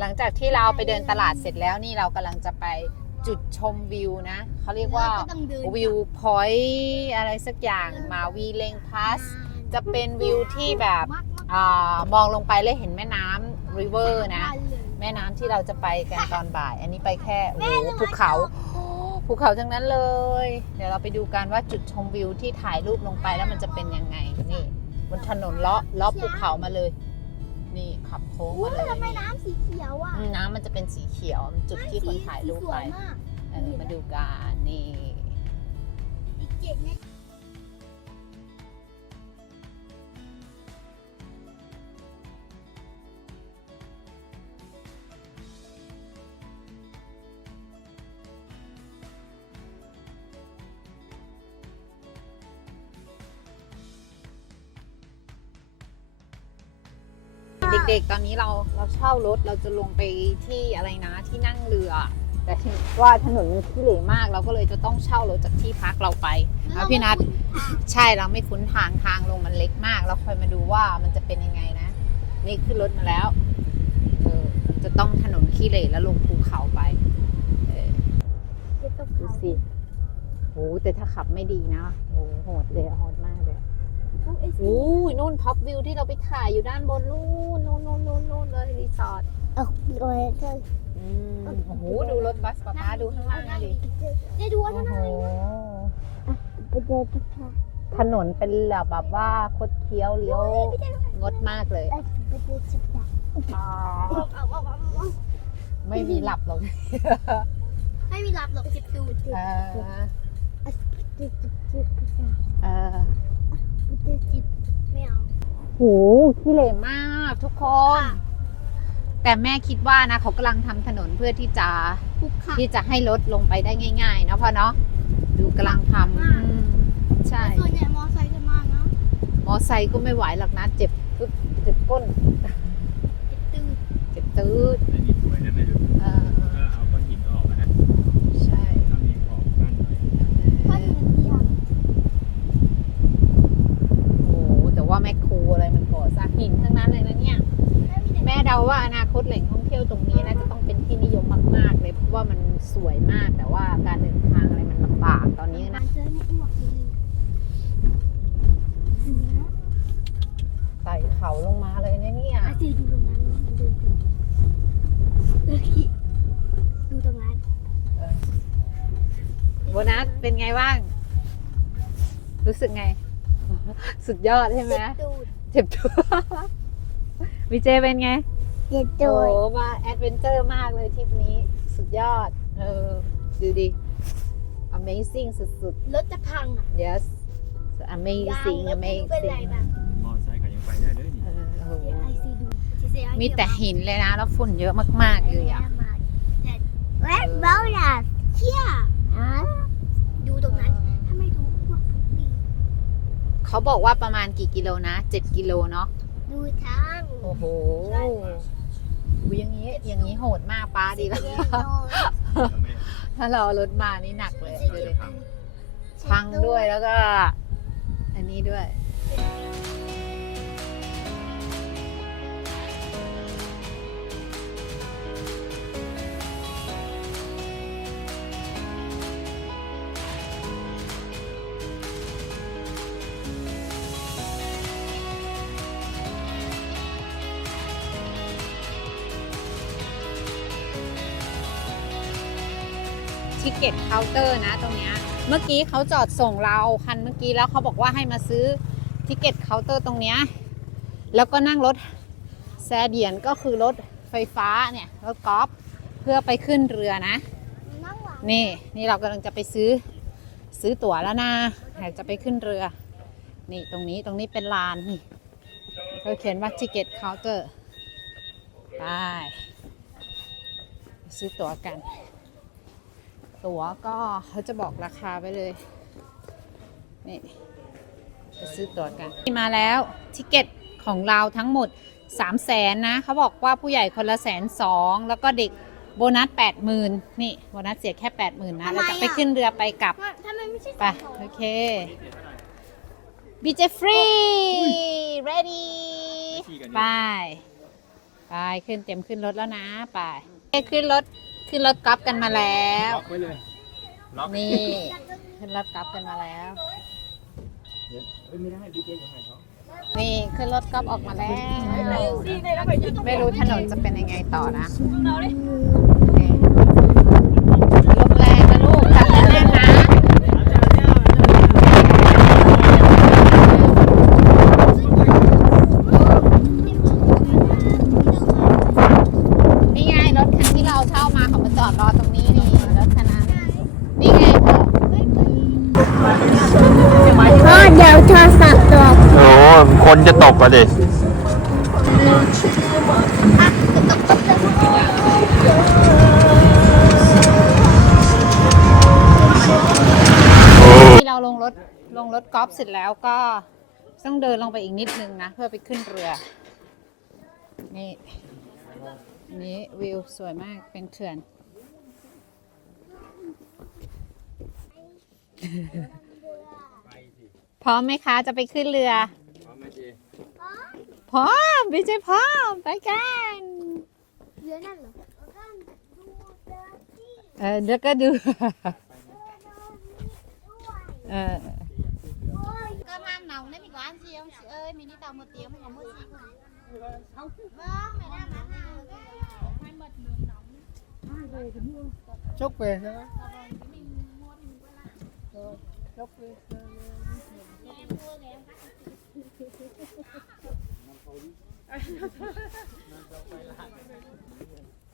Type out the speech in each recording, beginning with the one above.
หลังจากที่เราไปเดินตลาดเสร็จแล้วนี่เรากำลังจะไปจุดชมวิวนะเขาเรียกว่าแล้ก็ต้องเดิน วิวพอยต์อะไรสักอย่างมาวีเลงพาสจะเป็นวิวที่แบบอามองลงไปแล้วเห็นแม่น้ำริเวอร์นะแม่น้ำที่เราจะไปกันตอนบ่าย อันนี้ไปแค่โอ้โหภูเขาภูเขาทั้งนั้นเลย เดี๋ยวเราไปดูกันว่าจุดชมวิวที่ถ่ายรูปลงไปแล้วมันจะเป็นยังไงนี่บนถนนเลาะเลาะภูเขามาเลย นี่ขับโค้งอุ้มายเลยทำไมนี่น้ำสีเขียวอะอืมน้ำมันจะเป็นสีเขียวมันจุดที่คนถ่ายรูปไปสีสวยมากเออมาดูกันนี่ อีกเจ็ดเนี่ย เด็กๆ ตอนนี้เราเราเช่ารถเราจะลงไปที่อะไรนะที่นั่งเรือ แต่ที่ว่าถนนมันขี้เหร่มาก เราก็เลยจะต้องเช่ารถจากที่พักเราไปอะพี่นัทใช่เราไม่คุ้นทางทางลงมันเล็กมาก เราคอยมาดูว่ามันจะเป็นยังไงนะ นี่ขึ้นรถมาแล้วเออจะต้องถนนขี้เหร่แล้วลงภูเขาไปเออเจ็ดตกดูเขาสิโหแต่ถ้าขับไม่ดีนะโหโหดเลยโหดมากเลย อุ๊ยไอ้สีโอ้ยนู่นท็อปวิวที่เราไปถ่ายอยู่ด้านบนนู่นนู่นนู่นนู่นนู่นเลยรีสอร์ทเออโอ้ยเธออืมโอ้โหดูรถบัสป๊าป๊าดูข้างล่างนะดิได้ดูว่าโอ้ทำโหไมไปเจอทุกท่าถนนเป็นแบบว่าคดเคี้ยวเลี้ยวงดมากเลยไปเจอทุกท่าไม่มีหลับหรอกไม่มีหลับหรอกเจ็บตูดเออเจ็บเจ็บเจ็บเออ เจ็บเจ็บไม่เอา โหขี้เหร่มากทุกคนแต่แม่คิดว่านะเขากำลังทำถนนเพื่อที่จะคุกค่ะ ที่จะให้รถลงไปได้ง่ายๆเนาะพ่อเนาะดูกำลังทำอืมใช่ ส่วนใหญ่มอไซค์จะมาเนาะมอไซค์ก็ไม่ไหวหรอกนะ เจ็บปึ๊บเจ็บก้นเจ็บตูดเจ็บตืดอันนี้สวยนะแม่ดูเออ สวยมาก แต่ว่าการเดินทางอะไรมันลำบากตอนนี้มานะเจอในอ้วกเลยเสือไต่เขาลงมาเลยนะเนี่ยอาจีดูตรงนั้นมันเดินผิดเออขี้ดูตรงนั้นโบนัสเป็นไงบ้าง รู้สึกไง สุดยอดใช่ไหมเจ็บตูดเจ็บตัววิเจเป็นไงเจ็บโอ้ตูดโหมาแอดเวนเจอร์มากเลยทริปนี้ สุดยอด เออ ดูดิ amazing สุดรถจะพังอะๆ yes amazing ยางรถไม่รู้เป็นไร amazing บ้างมอไซค์ก็ยังไปได้เลยนี่ เออโอ้โหเดี๋ยวไอซีดูซีซีไอมีแต่หินเลยนะ แล้วฝุ่นเยอะมากๆเลยอะเวทบอลล่ะเชี่ยดูตรงนั้นถ้าไม่ดูพวกดีเขาบอกว่าประมาณกี่กิโลนะ 7 กิโลเนาะ ดูทางโอ้โหอุ๊ยอย่างนี้อย่างนี้โหดมากป้าดีแล้วเราไม่ได้ ถ้าเราเอารถมานี่หนักเลยดูดิพังพังด้วยแล้วก็ อันนี้ด้วย เก็ตเคาน์เตอร์นะตรงเนี้ยเมื่อกี้เขาจอดส่งเราคันเมื่อกี้แล้วเขาบอกว่าให้มาซื้อทิเก็ตเคาน์เตอร์ตรงเนี้ยแล้วก็นั่งรถแซเดียนก็คือรถไฟฟ้าเนี่ยรถกอล์ฟเพื่อไปขึ้นเรือนะ นี่นี่เรากำลังจะไปซื้อซื้อตั๋วแล้วนะอยากจะไปขึ้นเรือ นี่ตรงนี้ตรงนี้เป็นลานนี่เขาเขียนว่า ticket counter ไปไปซื้อตั๋วกัน ตั๋วก็เขาจะบอกราคาไว้เลย นี่ไปซื้อตั๋วกันนี่มาแล้วทิเก็ตของเราทั้งหมด3 0 0แสนนะเขาบอกว่าผู้ใหญ่คนละแสนสองแล้วก็เด็กโบนัส80,000นี่โบนัสเสียแค่80,000นะเราจะไปขึ้นเรือไปกลับถ้ามันไม่ใช่ไปโอเคบีเจฟรี ready ไป ไป ขึ้นเต็มขึ้นรถแล้วนะ ไปเอ้ยขึ้นรถ ขึ้นรถกอล์ฟกันมาแล้ว ล็อกไว้เลยล็อกนี่ขึ้นรถกอล์ฟกันมาแล้ว เดี๋ยวเอ้ยไม่ได้พี่เจ๊ยังไงเขานี่ขึ้นรถกอล์ฟออกมาแล้ว ไม่รู้ถนนจะเป็นยังไงต่อนะนี่ลมแรงนะลูกจับแน่นๆนะ นี่ไงรถคันที่เราเช่ามาเขามาจอดรอตรงนี้นี่รถคันนั้นนี่ไงพ่อ พ่อเดี๋ยวโทรศัพท์ตกโอ้คนจะตกอะดิที่เราลงรถลงรถกอล์ฟเสร็จแล้วก็ต้องเดินลงไปอีกนิดนึงนะ เพื่อไปขึ้นเรือ นี่ นี่วิวสวยมากเป็นเขื่อน พร้อมไหมคะ จะไปขึ้นเรือ พร้อมไหมเจ๊พร้อมพี่เจพร้อม ไปกันเรือนั่นเหรอเออเดี๋ยวก็ดูเออ Cơm ăn nồng đấy mình có ăn gì không chị ơi mình đi tàu một tiếng mình có mua gì không vâng mày đang bán nào hai mật đường nóng chốc về thôi chốc đi em mua thì em cắt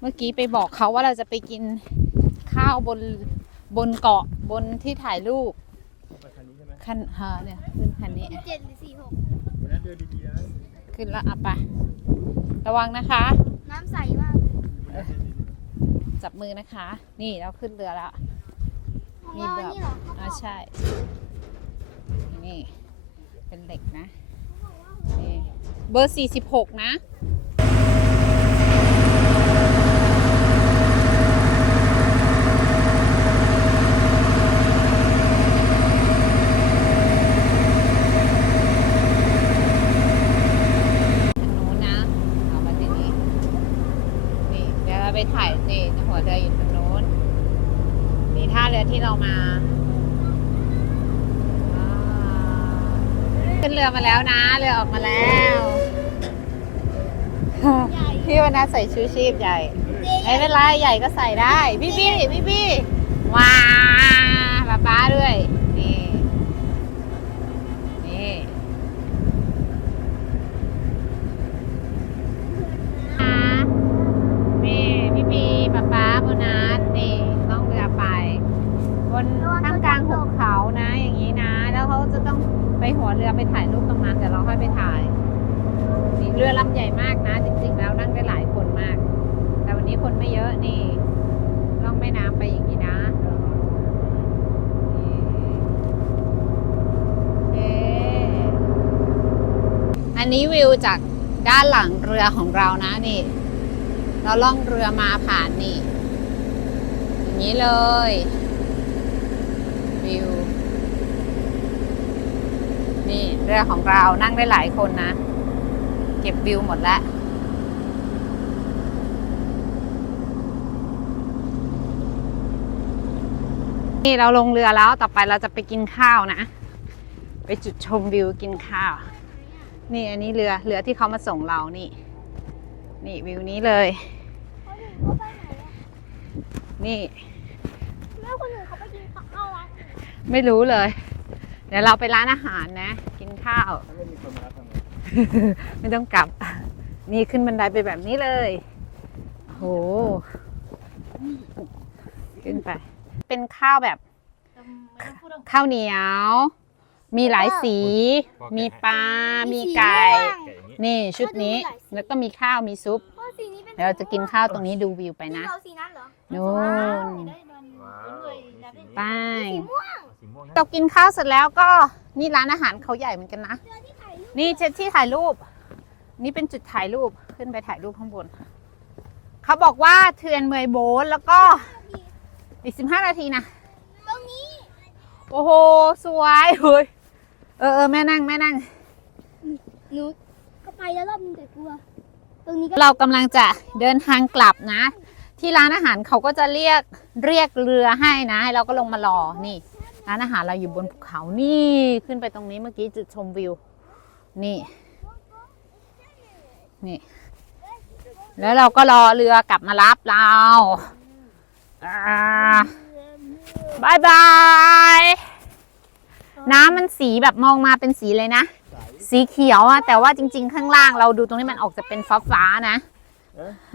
เมื่อกี้ไปบอกเขาว่าเราจะไปกินข้าวบนบนเกาะบนที่ถ่ายรูปไปคันนี้ใช่ไหมคันเฮอเนี่ยขึ้นคันนี้เจ็ดหรือสี่หกวันนั้นเดินดีๆนะขึ้นแล้วอะไประวังนะคะ น้ำใสมากจับมือนะคะ นี่เราขึ้นเรือแล้วของ มีเราแบบนี่เหรออ่าใช่ นี่ เป็นเหล็กนะนี่เบอร์ 46 นะทางนู้นนะเอามาที่นี่นี่เดี๋ยวเราไปถ่ายนี่หัวเรืออยู่ ท่าเรือที่เรามาอ่าขึ้นเรือมาแล้วนะ เรือออกมาแล้วพี่วันนาใส่ชูชีพใหญ่ไม่เป็นไรใหญ่ก็ใส่ได้ พี่พี่พี่พี่ว้าป้าป้าด้วย นี่ นี่อ่านี่พี่พี่ป้าป้าโบนัสนี่ต้องเรือไป บนท่ามกลางหุบเขานะ อย่างนี้นะ แล้วเขาจะต้องไปหัวเรือไปถ่ายรูปตรงนั้นเดี๋ยวเราค่อยไปถ่ายนี่เรือลำใหญ่มากนะ จริงๆแล้วนั่งได้หลายคนมาก แต่วันนี้คนไม่เยอะนี่ล่องแม่น้ำไปอย่างนี้นะนี่เอ๊ะอั นนี้วิวจากด้านหลังเรือของเรานะนี่ เราล่องเรือมาผ่านนี่ อย่างนี้เลย วิว นี่เรือของเรานั่งได้หลายคนนะ เก็บวิวหมดแล้วนี่เราลงเรือแล้วต่อไปเราจะไปกินข้าวนะ ไปจุดชมวิวกินข้าว นี่อันนี้เรือเรือที่เขามาส่งเรานี่ นี่วิวนี้เลยเขาถึงเขาไปไหนอะนี่ แม่คนหนึ่งเขาไปกินข้าวร้านไม่รู้เลย เดี๋ยวเราไปร้านอาหารนะ กินข้าว ถ้าไม่มีคนมารับทำไงไม่ต้องกลับ นี่ขึ้นบันไดไปแบบนี้เลย โห ขึ้นไป เป็นข้าวแบบ ข้าวเหนียว มีหลายสี มีปลา มีไก่แกะอย่างนี้นี่ชุดนี้ แล้วก็มีข้าว มีซุป พ่อสีนี้เป็นเดี๋ยวเราจะกินข้าวตรงนี้ดูวิวไปนี่นะเราสีนั้นเหรอนู่นว้าวไปสีม่วงนะเรากินข้าวเสร็จแล้วก็นี่ร้านอาหารเขาใหญ่เหมือนกันนะ นี่เช็ดที่ถ่ายรูป นี่เป็นจุดถ่ายรูป ขึ้นไปถ่ายรูปข้างบน เขาบอกว่าเทือนเมยโบนแล้วก็อีกสิบห้านาทีนะ ตรงนี้ โอ้โห สวยเฮ้ย เออเออแม่นั่งแม่นั่ง หนูก็ไปแล้วรอบนึงแต่กลัวไปตรงนี้ก็เรากำลังจะเดินทางกลับนะ ที่ร้านอาหารเขาก็จะเรียกเรียกเรือให้นะเราก็ลงมารอนี่ ร้านอาหารเราอยู่บนภูเขานี่ขึ้นไปตรงนี้เมื่อกี้จุดชมวิว นี่ นี่ แล้วเราก็รอเรือกลับมารับเราอ่าบายบาย น้ำมันสีแบบมองมาเป็นสีเลยนะ สีเขียวอะแต่ว่าจริง ๆ ข้างล่างเราดูตรงนี้มันออกจะเป็นฟ้าฟ้าๆนะ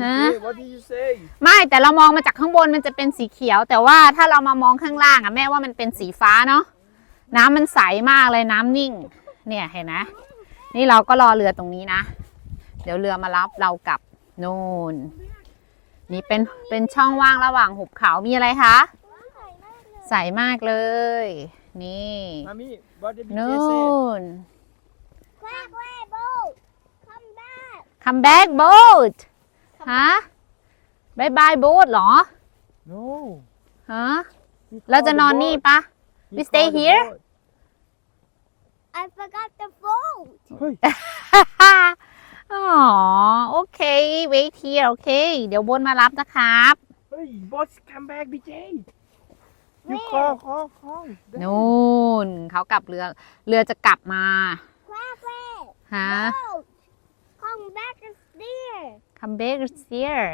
ฮะ What did you say ไม่แต่เรามองมาจากข้างบนมันจะเป็นสีเขียว แต่ว่าถ้าเรามามองข้างล่างอะแม่ว่ามันเป็นสีฟ้าเนาะน้ำมันใสมากเลยน้ำนิ่ง เนี่ยเห็นไหมนี่เราก็รอเรือตรงนี้นะ เดี๋ยวเรือมารับเรากลับนู่น นี่เป็นเป็นช่องว่างระหว่างหุบเขา มีอะไรคะ ใสมากเลย นี่ Mami what did BJ นู่ say นแควกแควกโบคัมแบ็ก come back boat ฮะบายบายโบ๊ทเหรอ No ฮะเราจะนอนนี่ปะ We stay here? I forgot the phone เฮ้ยอ๋อโอเค wait here โอเค เดี๋ยวบนมารับนะครับ เฮ้ย boss come back BJ you call call call นู่นเขากลับเรือ เรือจะกลับมาแควกแควกฮะโบ come back is there come back here